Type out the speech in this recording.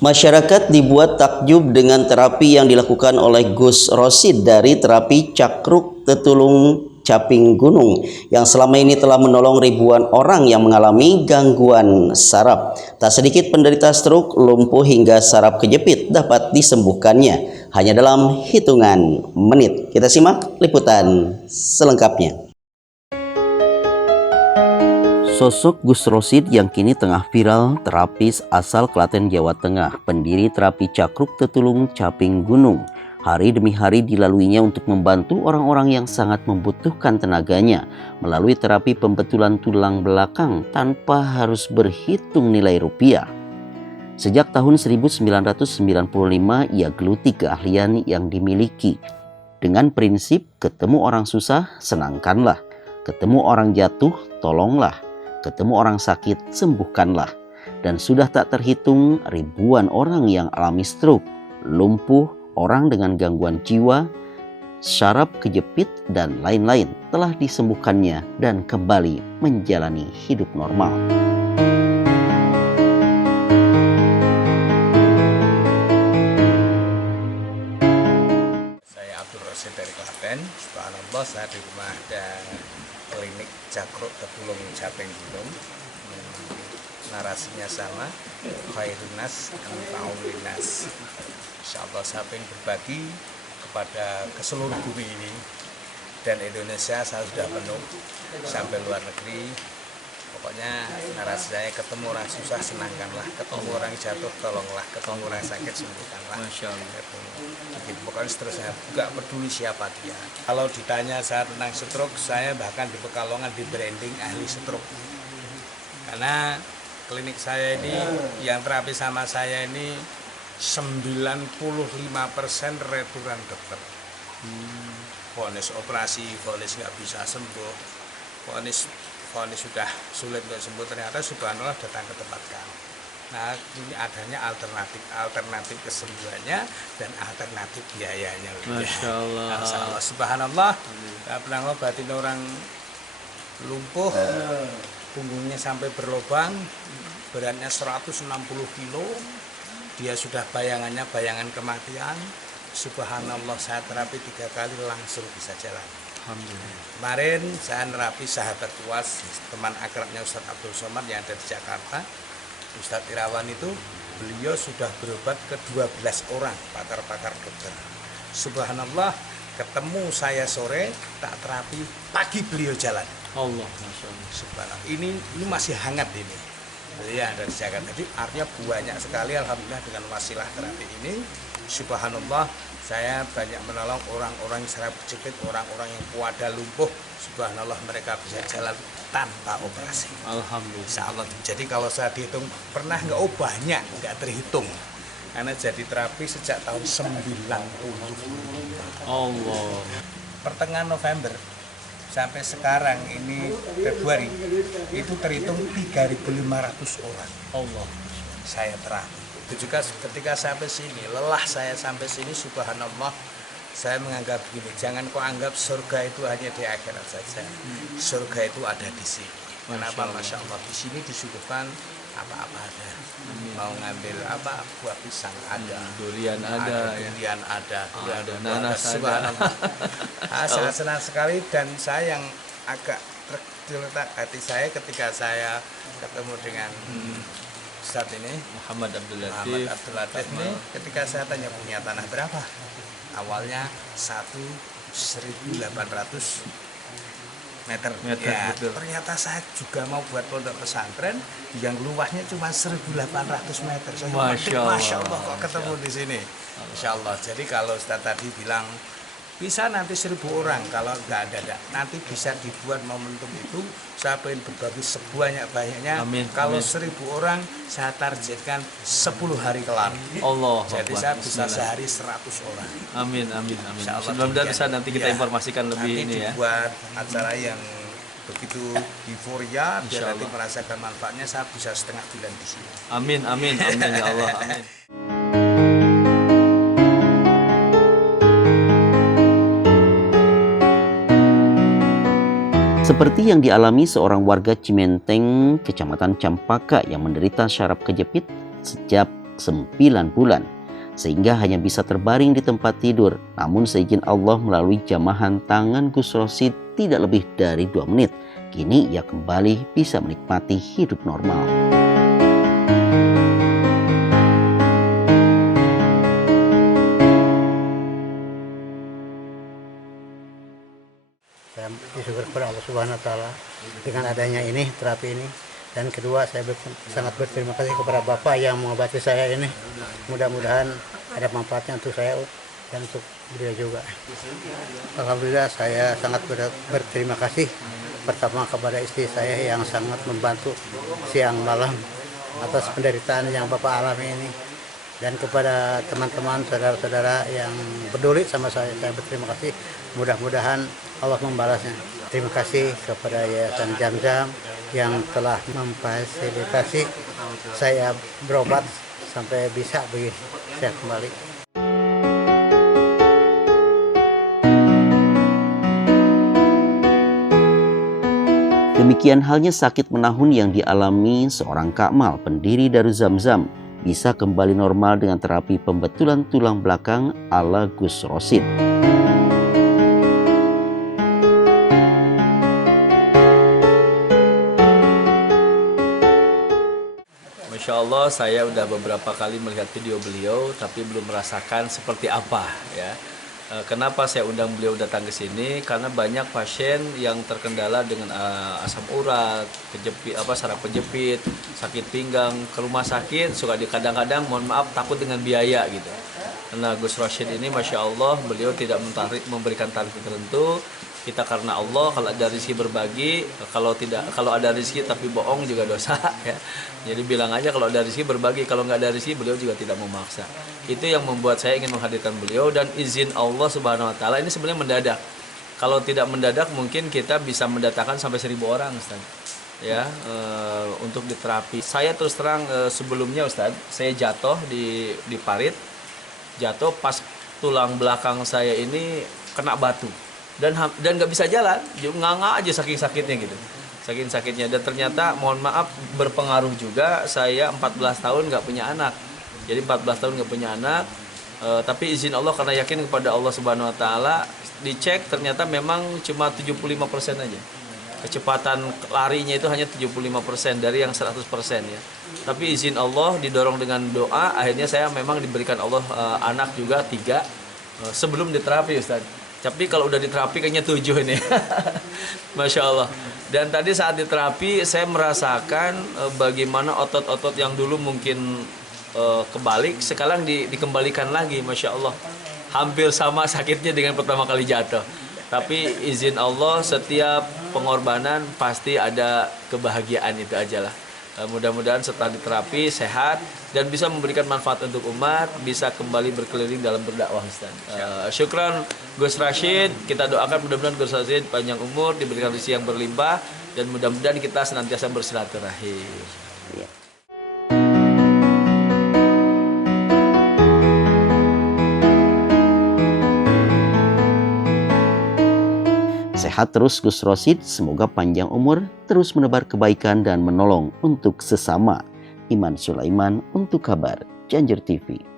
Masyarakat dibuat takjub dengan terapi yang dilakukan oleh Gus Rosid dari terapi Cakruk Tetulung Caping Gunung yang selama ini telah menolong ribuan orang yang mengalami gangguan saraf. Tak sedikit penderita stroke, lumpuh hingga saraf kejepit dapat disembuhkannya hanya dalam hitungan menit. Kita simak liputan selengkapnya. Sosok Gus Rosid yang kini tengah viral, terapis asal Klaten, Jawa Tengah, pendiri terapi Cakruk Tetulung Caping Gunung. Hari demi hari dilaluinya untuk membantu orang-orang yang sangat membutuhkan tenaganya melalui terapi pembetulan tulang belakang tanpa harus berhitung nilai rupiah. Sejak tahun 1995 ia geluti keahlian yang dimiliki. Dengan prinsip ketemu orang susah, senangkanlah. Ketemu orang jatuh, tolonglah. Ketemu orang sakit, sembuhkanlah. Dan sudah tak terhitung ribuan orang yang alami stroke, lumpuh, orang dengan gangguan jiwa, saraf kejepit, dan lain-lain telah disembuhkannya dan kembali menjalani hidup normal. Saya Abdul Rosid dari Klaten. Subhanallah, saya di rumah ada klinik Cakruk Tetulung Caping Gunung. Narasinya sama, khairun nas anfa'ul linnas. Insyaallah saya ingin berbagi ke seluruh bumi ini, dan Indonesia saya sudah penuh sampai luar negeri. Pokoknya narasi saya, ketemu orang susah senangkanlah, ketemu orang jatuh tolonglah, ketemu orang sakit sembuhkanlah. Masya Allah. Pokoknya seterusnya, gak peduli siapa dia. Kalau ditanya saya tentang stroke, saya bahkan di Pekalongan di branding ahli stroke. Karena klinik saya ini, yang terapi sama saya ini 95% returan dokter. Vonis operasi, vonis nggak bisa sembuh, vonis sudah sulit untuk sembuh, ternyata subhanallah datang ke tempat kami. Nah, ini adanya alternatif kesembuhannya dan alternatif biayanya. Masya Allah. Masya Allah, subhanallah. Nggak pernah ngobatin orang lumpuh, punggungnya sampai berlubang, beratnya 160 kilo, dia sudah bayangan kematian. Subhanallah, saya terapi 3 kali langsung bisa jalan. Alhamdulillah. Kemarin saya nerapi sahabat UAS, teman akrabnya Ustadz Abdul Somad yang ada di Jakarta, Ustadz Irawan itu, beliau sudah berobat ke 12 orang pakar-pakar dokter. Subhanallah, ketemu saya sore, tak terapi, pagi beliau jalan. Allah, Masya Allah. Subhanallah, ini masih hangat ini. Ya, dari Jakarta. Jadi artinya banyak sekali alhamdulillah dengan wasilah terapi ini. Subhanallah, saya banyak menolong orang-orang saraf kejepit, orang-orang yang kuada lumpuh. Subhanallah, mereka bisa jalan tanpa operasi. Alhamdulillah. Insyaallah. Jadi kalau saya dihitung pernah nggak? Oh, banyak, nggak terhitung. Karena jadi terapi sejak tahun 90. Allah. Pertengahan November sampai sekarang ini Februari itu terhitung 3.500 orang. Allah. Saya terapi. Itu juga ketika sampai sini, lelah saya sampai sini, subhanallah, saya menganggap begini, jangan kau anggap surga itu hanya di akhirat saja. Surga itu ada di sini. Kenapa? Masya Allah, di sini disuguhkan apa-apa ada. Mau ngambil apa, buah pisang ada, Durian ada, durian ada, nanas ada. Sangat senang sekali, dan saya yang agak terletak hati saya ketika saya ketemu dengan Ustadz ini, Muhammad Abdul Latif ini, ketika saya tanya punya tanah berapa, awalnya 1.800 meter. Ya, betul. ternyata saya juga mau buat pondok pesantren yang luasnya cuma 1.800 meter. Masya Allah, kok ketemu di sini. Insya Allah. Jadi kalau Ustadz tadi bilang bisa nanti 1.000 orang, kalau nggak ada, nanti bisa dibuat momentum itu. Saya ingin berbagi sebanyak-banyaknya. Amin, kalau amin. 1.000 orang saya targetkan 10 hari kelar. Allah. Jadi saya bisa sehari 100 orang. Amin. Mudah-mudahan bisa nanti kita Ya, informasikan lebih nanti ini ya. dibuat acara yang begitu euforia, biar nanti Allah. merasakan manfaatnya. Saya bisa setengah bulan di sini. Amin ya Allah. Amin. Seperti yang dialami seorang warga Cimenteng, Kecamatan Campaka yang menderita saraf kejepit sejak 9 bulan, sehingga hanya bisa terbaring di tempat tidur. Namun seizin Allah melalui jamahan tangan Gus Rosid tidak lebih dari 2 menit. Kini ia kembali bisa menikmati hidup normal. Saya bersyukur kepada Allah Subhanahu wa taala dengan adanya ini, terapi ini. Dan kedua, saya sangat berterima kasih kepada Bapak yang mengobati saya ini. Mudah-mudahan ada manfaatnya untuk saya dan untuk beliau juga. Alhamdulillah, saya sangat berterima kasih pertama kepada istri saya yang sangat membantu siang malam atas penderitaan yang Bapak alami ini. Dan kepada teman-teman, saudara-saudara yang peduli sama saya berterima kasih. Mudah-mudahan Allah membalasnya. Terima kasih kepada Yayasan Jam-Jam yang telah memfasilitasi saya berobat sampai bisa begini. Saya kembali. Demikian halnya sakit menahun yang dialami seorang Kakmal, pendiri Darul Zamzam, bisa kembali normal dengan terapi pembetulan tulang belakang ala Gus Rosid. Masya Allah, saya udah beberapa kali melihat video beliau, tapi belum merasakan seperti apa ya. Kenapa saya undang beliau datang ke sini? Karena banyak pasien yang terkendala dengan asam urat, saraf kejepit, sakit pinggang, ke rumah sakit suka kadang-kadang mohon maaf takut dengan biaya gitu. Karena Gus Rosid ini Masya Allah, beliau tidak memberikan tarif tertentu. Kita karena Allah, kalau ada rezeki berbagi, kalau ada rezeki tapi bohong juga dosa ya. Jadi bilang aja kalau ada rezeki berbagi, kalau nggak ada rezeki beliau juga tidak memaksa. Itu yang membuat saya ingin menghadirkan beliau, dan izin Allah Subhanahu wa taala ini sebenarnya mendadak. Kalau tidak mendadak mungkin kita bisa mendatangkan sampai 1.000 orang, Ustaz. Ya, untuk diterapi. Saya terus terang sebelumnya Ustaz, saya jatuh di parit. Jatuh pas tulang belakang saya ini kena batu. Dan nggak bisa jalan, nganga aja saking sakitnya gitu, saking sakitnya. Dan ternyata mohon maaf berpengaruh juga, saya 14 tahun nggak punya anak. Jadi 14 tahun nggak punya anak, tapi izin Allah karena yakin kepada Allah Subhanahu Wa Taala, dicek ternyata memang cuma 75% aja. Kecepatan larinya itu hanya 75% dari yang 100% ya. Tapi izin Allah didorong dengan doa, akhirnya saya memang diberikan Allah anak juga 3 sebelum diterapi Ustaz. Tapi kalau udah diterapi kayaknya 7 ini. Masya Allah. Dan tadi saat diterapi saya merasakan bagaimana otot-otot yang dulu mungkin kebalik, sekarang dikembalikan lagi. Masya Allah. Hampir sama sakitnya dengan pertama kali jatuh. Tapi izin Allah, setiap pengorbanan pasti ada kebahagiaan, itu aja lah. Mudah-mudahan setelah diterapi sehat dan bisa memberikan manfaat untuk umat, bisa kembali berkeliling dalam berdakwah Ustaz. Syukran Gus Rosid, kita doakan mudah-mudahan Gus Rosid panjang umur, diberikan rezeki yang berlimpah, dan mudah-mudahan kita senantiasa bersilaturahim. Ya. Sehat terus Gus Rosid, semoga panjang umur, terus menebar kebaikan dan menolong untuk sesama. Iman Sulaiman untuk kabar Janjer TV.